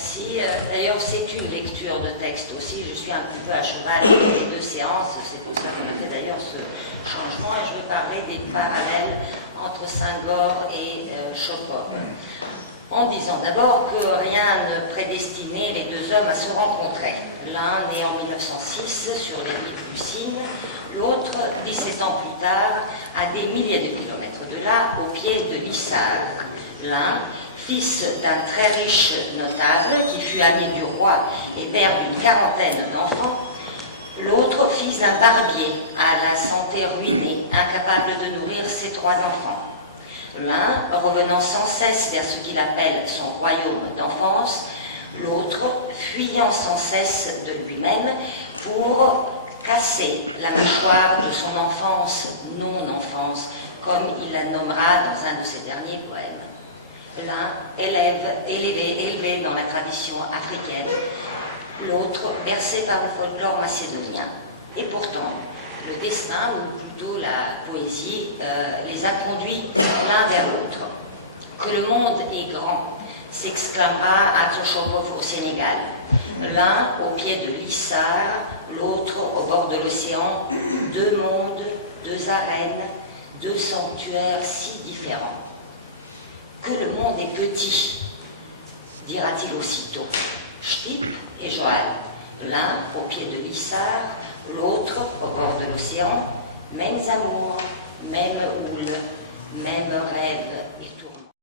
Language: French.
Merci. D'ailleurs, c'est une lecture de texte aussi. Je suis un petit peu à cheval entre les deux séances. C'est pour ça qu'on a fait d'ailleurs ce changement. Et je veux parler des parallèles entre Senghor et Chopin. En disant d'abord que rien ne prédestinait les deux hommes à se rencontrer. L'un né en 1906 sur les rives du Cygne, l'autre 17 ans plus tard à des milliers de kilomètres de là, au pied de l'Issard. L'un, fils d'un très riche notable qui fut ami du roi et père d'une quarantaine d'enfants, l'autre fils d'un barbier à la santé ruinée, incapable de nourrir ses 3 enfants. L'un revenant sans cesse vers ce qu'il appelle son royaume d'enfance, l'autre fuyant sans cesse de lui-même pour casser la mâchoire de son enfance, non-enfance, comme il la nommera dans un de ses derniers poèmes. L'un élevé dans la tradition africaine, l'autre bercé par le folklore macédonien. Et pourtant, le destin, ou plutôt la poésie, les a conduits l'un vers l'autre. Que le monde est grand, s'exclamera Atochopov au Sénégal. L'un au pied de l'Issar, l'autre au bord de l'océan. 2 mondes, 2 arènes, 2 sanctuaires si différents. Que le monde est petit, dira-t-il aussitôt. Stip et Joal, l'un au pied de l'Issar, l'autre au bord de l'océan, mêmes amours, même houle, même rêve,